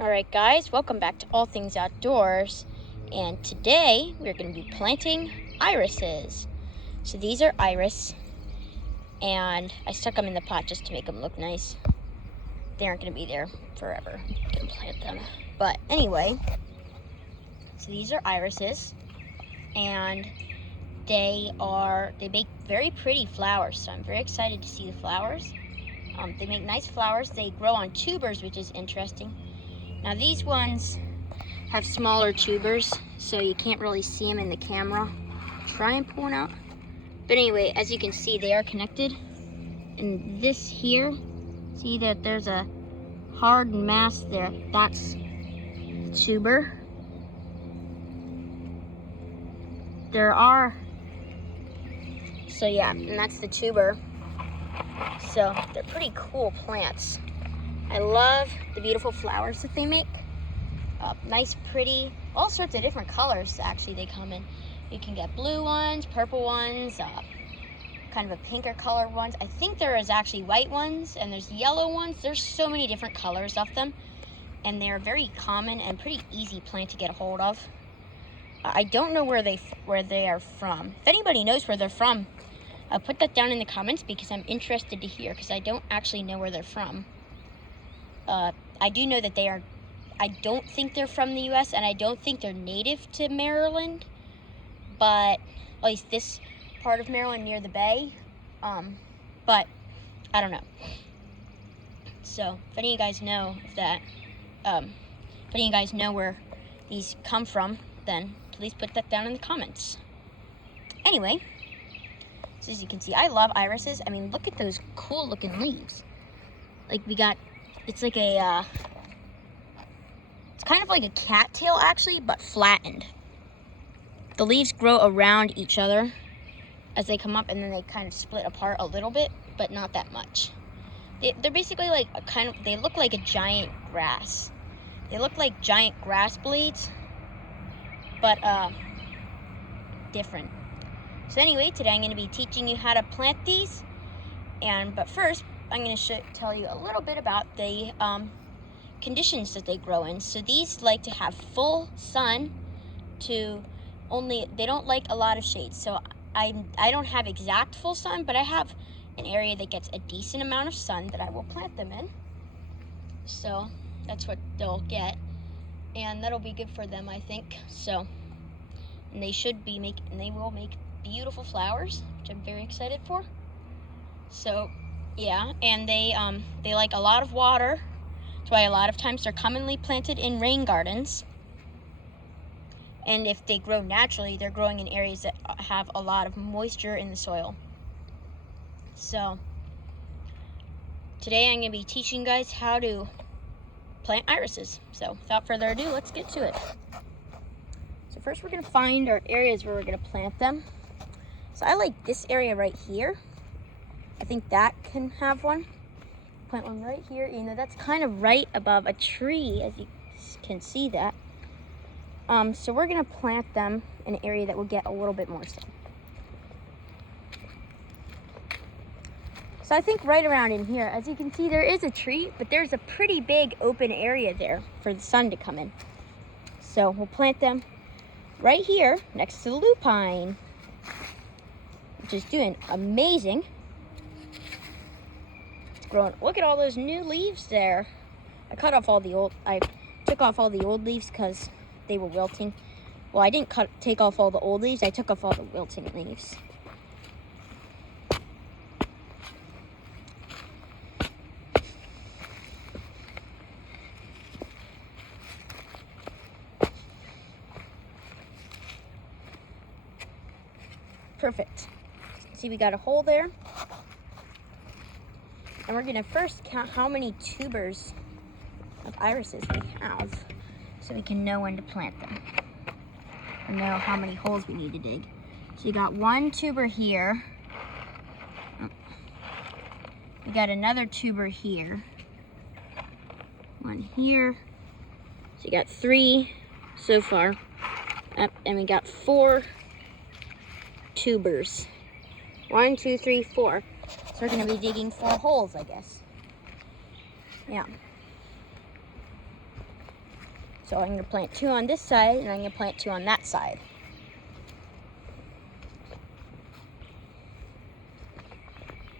Alright guys, welcome back to All Things Outdoors, and today we're going to be planting irises. So these are iris, and I stuck them in the pot just to make them look nice. They aren't going to be there forever. I'm going to plant them. But anyway, so these are irises, and they make very pretty flowers, so I'm very excited to see the flowers. They make nice flowers. They grow on tubers, which is interesting. Now these ones have smaller tubers, so you can't really see them in the camera. Try and pull one out. But anyway, as you can see, they are connected. And this here, see that there's a hard mass there. That's the tuber. So yeah, and that's the tuber. So they're pretty cool plants. I love the beautiful flowers that they make. Nice, pretty, all sorts of different colors actually they come in. You can get blue ones, purple ones, kind of a pinker colored ones. I think there is actually white ones, and there's yellow ones. There's so many different colors of them, and they're very common and pretty easy plant to get a hold of. I don't know where they are from. If anybody knows where they're from, put that down in the comments, because I'm interested to hear, because I don't actually know where they're from. I do know that I don't think they're from the U.S., and I don't think they're native to Maryland, but at least this part of Maryland near the bay, but I don't know. So if any of you guys know that, if any of you guys know where these come from, then please put that down in the comments. Anyway, so as you can see, I love irises. I mean, look at those cool looking leaves. Like it's like it's kind of like a cattail actually, but flattened. The leaves grow around each other as they come up, and then they kind of split apart a little bit, but not that much. They're basically like they look like a giant grass. They look like giant grass blades, but different. So anyway, today I'm going to be teaching you how to plant these, but first I'm going to tell you a little bit about the conditions that they grow in. So these like to have full sun they don't like a lot of shade. So I don't have exact full sun, but I have an area that gets a decent amount of sun that I will plant them in. So that's what they'll get, and that'll be good for them, I think. So, and they will make beautiful flowers, which I'm very excited for. So yeah, and they like a lot of water. That's why a lot of times they're commonly planted in rain gardens. And if they grow naturally, they're growing in areas that have a lot of moisture in the soil. So today I'm going to be teaching you guys how to plant irises. So without further ado, let's get to it. So first we're going to find our areas where we're going to plant them. So I like this area right here. I think that can have one. Plant one right here. You know, that's kind of right above a tree, as you can see that. So we're gonna plant them in an area that will get a little bit more sun. So I think right around in here, as you can see, there is a tree, but there's a pretty big open area there for the sun to come in. So we'll plant them right here next to the lupine, which is doing amazing. It's growing. Look at all those new leaves there. I took off all the old leaves because they were wilting. Well, I didn't take off all the old leaves. I took off all the wilting leaves. Perfect. See, we got a hole there. And we're gonna first count how many tubers of irises we have, so we can know when to plant them and know how many holes we need to dig. So you got one tuber here. We got another tuber here. One here. So you got 3 so far. And we got 4 tubers. 1, 2, 3, 4. So we're gonna be digging 4 holes, I guess. Yeah. So I'm going to plant 2 on this side, and I'm going to plant 2 on that side.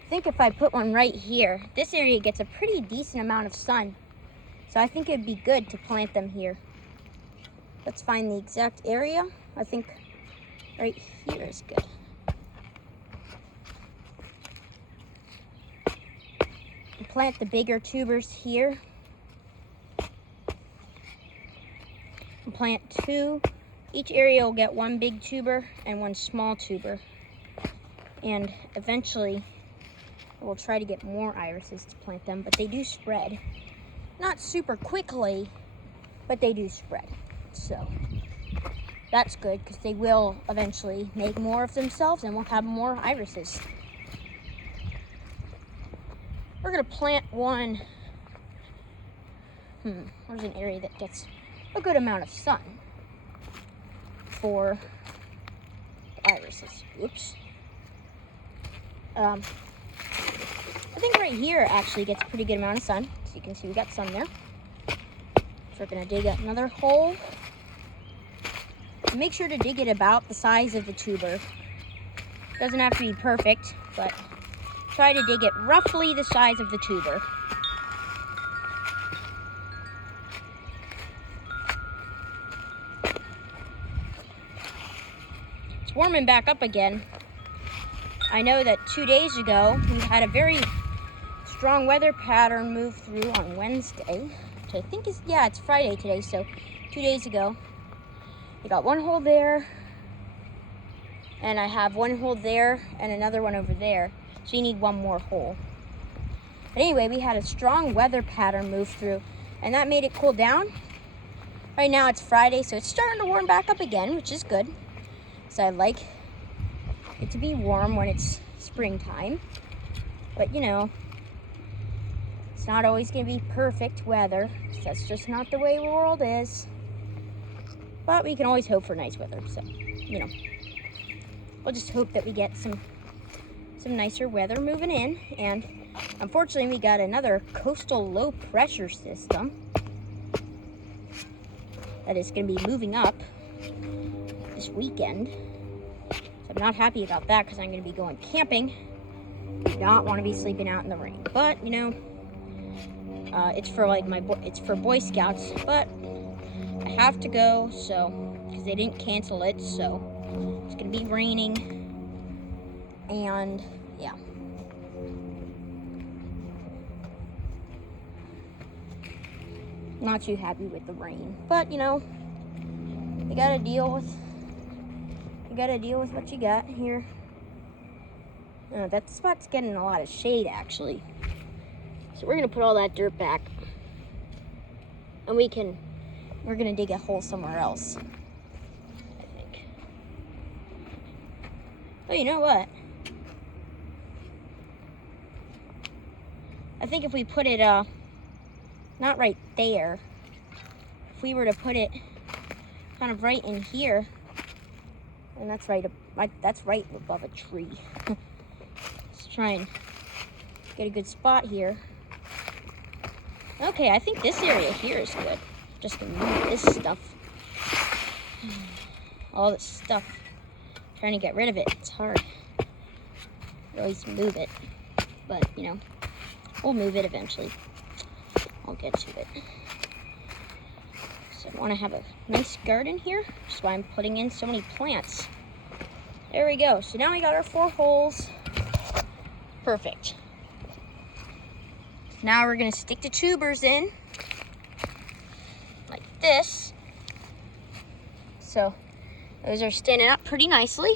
I think if I put one right here, this area gets a pretty decent amount of sun. So I think it'd be good to plant them here. Let's find the exact area. I think right here is good. Plant the bigger tubers here. And plant 2. Each area will get 1 big tuber and 1 small tuber. And eventually, we'll try to get more irises to plant them, but they do spread. Not super quickly, but they do spread. So that's good because they will eventually make more of themselves and we'll have more irises. We're gonna plant one. There's an area that gets a good amount of sun for irises. Oops. I think right here actually gets a pretty good amount of sun. So you can see we got sun there. So we're gonna dig another hole. Make sure to dig it about the size of the tuber. Doesn't have to be perfect, but try to dig it roughly the size of the tuber. It's warming back up again. I know that 2 days ago, we had a very strong weather pattern move through on Wednesday, which I think is, yeah, it's Friday today, so 2 days ago. I got 1 hole there, and I have 1 hole there and another one over there, so you need 1 more hole. But anyway, we had a strong weather pattern move through, and that made it cool down. Right now it's Friday, so it's starting to warm back up again, which is good. So I like it to be warm when it's springtime, but you know, it's not always going to be perfect weather. That's just not the way the world is. But we can always hope for nice weather, so, you know. We'll just hope that we get some nicer weather moving in. And unfortunately, we got another coastal low pressure system that is going to be moving up this weekend. So I'm not happy about that because I'm going to be going camping. Do not want to be sleeping out in the rain. But, you know, it's for like it's for Boy Scouts, but I have to go, so, because they didn't cancel it, so it's gonna be raining, and yeah. Not too happy with the rain, but you know, you gotta deal with what you got here. That spot's getting a lot of shade, actually. So we're gonna put all that dirt back, and we're gonna dig a hole somewhere else, I think. Oh, you know what? I think if we put it, not right there, if we were to put it kind of right in here, and that's right above a tree. Let's try and get a good spot here. Okay, I think this area here is good. Just gonna move this stuff. All this stuff. Trying to get rid of it. It's hard. You always move it. But, you know, we'll move it eventually. I'll get to it. So I want to have a nice garden here. That's why I'm putting in so many plants. There we go. So now we got our 4 holes. Perfect. Now we're going to stick the tubers in. Like this. So those are standing up pretty nicely.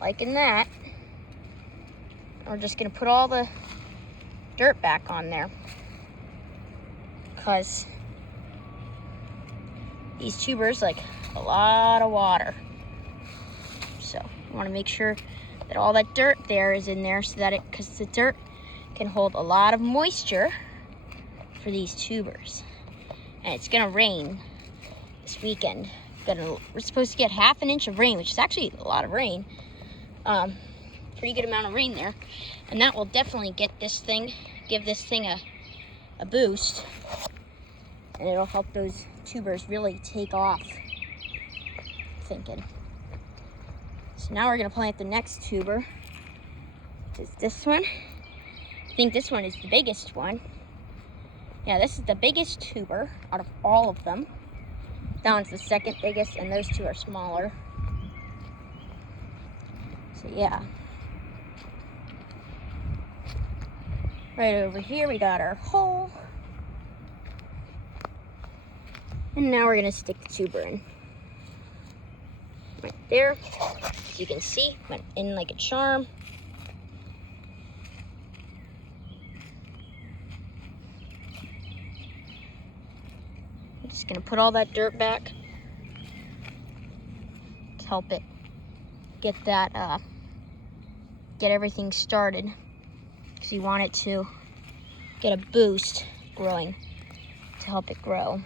Liking that. We're just going to put all the dirt back on there. Because these tubers like a lot of water. So we want to make sure that all that dirt there is in there so that because the dirt can hold a lot of moisture for these tubers. And it's gonna rain this weekend. We're supposed to get ½ an inch of rain, which is actually a lot of rain. Pretty good amount of rain there. And that will definitely give this thing a boost. and it'll help those tubers really take off. Thinking. So now we're gonna plant the next tuber, which is this one. I think this one is the biggest one. Yeah, this is the biggest tuber out of all of them. That one's the second biggest, and those two are smaller. So yeah. Right over here, we got our hole. And now we're gonna stick the tuber in. Right there. As you can see, went in like a charm. I'm just gonna put all that dirt back to help it get that, get everything started. Because you want it to get a boost growing to help it grow.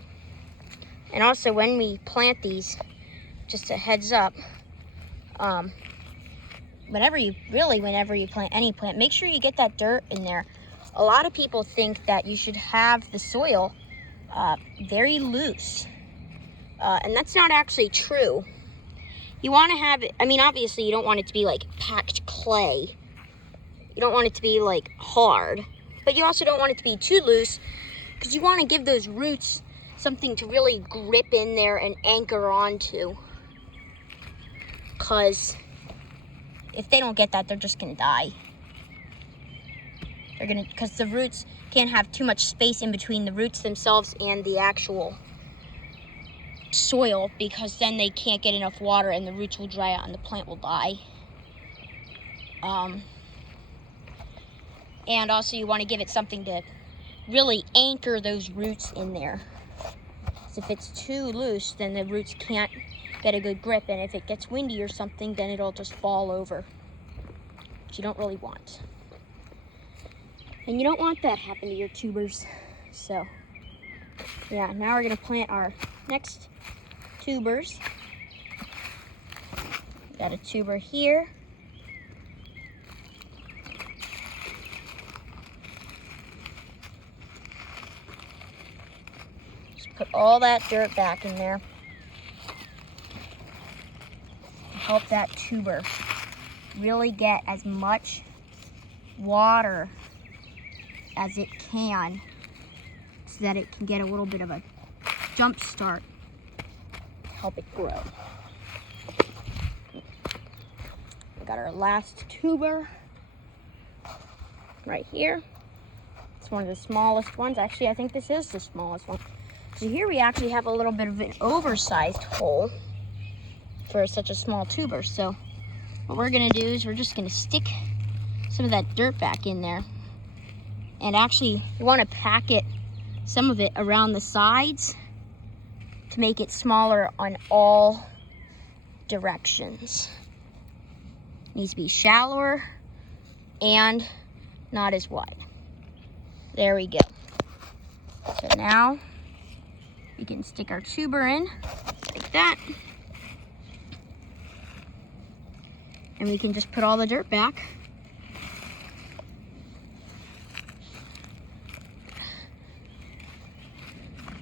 And also when we plant these, just a heads up, whenever you plant any plant, make sure you get that dirt in there. A lot of people think that you should have the soil very loose, and that's not actually true. You want to have it, I mean, obviously you don't want it to be like packed clay. You don't want it to be like hard, but you also don't want it to be too loose, because you want to give those roots something to really grip in there and anchor onto. Because if they don't get that, they're just gonna die. Because the roots can't have too much space in between the roots themselves and the actual soil, because then they can't get enough water and the roots will dry out and the plant will die. And also you want to give it something to really anchor those roots in there. So if it's too loose, then the roots can't get a good grip, and if it gets windy or something, then it'll just fall over, which you don't really want. And you don't want that happen to your tubers. So yeah, now we're gonna plant our next tubers. Got a tuber here. Just put all that dirt back in there. Help that tuber really get as much water as it can, so that it can get a little bit of a jump start to help it grow. We got our last tuber right here. It's one of the smallest ones. Actually, I think this is the smallest one. So here we actually have a little bit of an oversized hole for such a small tuber. So what we're gonna do is we're just gonna stick some of that dirt back in there. And actually, you wanna pack it, some of it around the sides to make it smaller on all directions. It needs to be shallower and not as wide. There we go. So now we can stick our tuber in like that. And we can just put all the dirt back.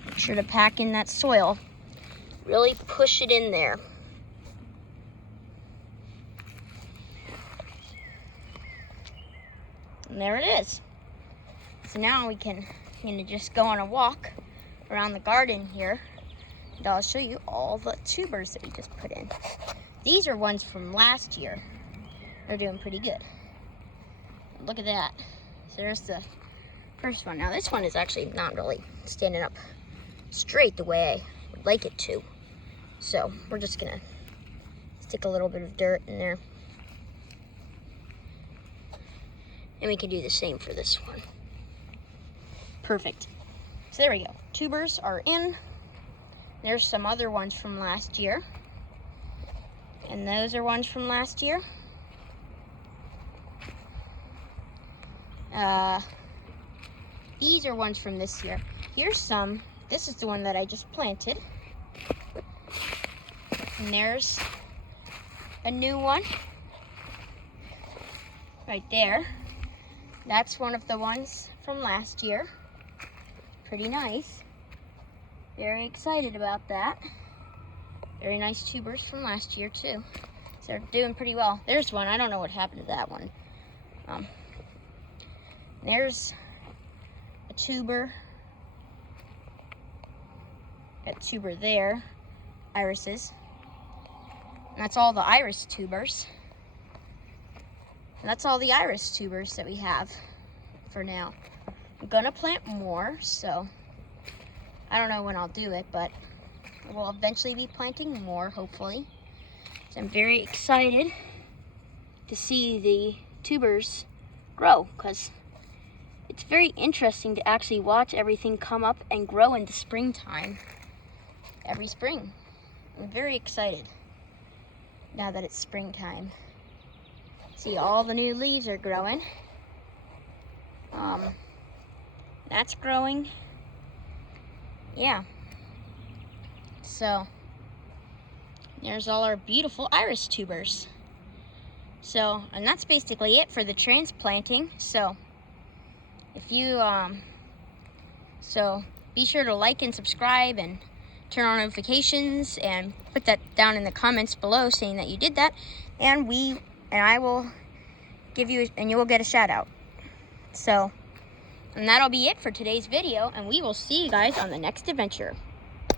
Make sure to pack in that soil. Really push it in there. And there it is. So now we can just go on a walk around the garden here, and I'll show you all the tubers that we just put in. These are ones from last year. They're doing pretty good. Look at that. So there's the first one. Now this one is actually not really standing up straight the way I would like it to. So we're just gonna stick a little bit of dirt in there. And we can do the same for this one. Perfect. So there we go. Tubers are in. There's some other ones from last year. And those are ones from last year. These are ones from this year. Here's some. This is the one that I just planted. And there's a new one right there. That's one of the ones from last year. Pretty nice. Very excited about that. Very nice tubers from last year too. So they're doing pretty well. There's one, I don't know what happened to that one. There's a tuber. Got a tuber there, irises. And that's all the iris tubers. And that's all the iris tubers that we have for now. I'm gonna plant more, so I don't know when I'll do it, but we'll eventually be planting more, hopefully. So I'm very excited to see the tubers grow, because it's very interesting to actually watch everything come up and grow in the springtime. Every spring. I'm very excited now that it's springtime. See, all the new leaves are growing. That's growing. Yeah. So, there's all our beautiful iris tubers. So, and that's basically it for the transplanting. So, if you, so be sure to like and subscribe and turn on notifications and put that down in the comments below saying that you did that, and I will give you, and you will get a shout out. So, and that'll be it for today's video, and we will see you guys on the next adventure.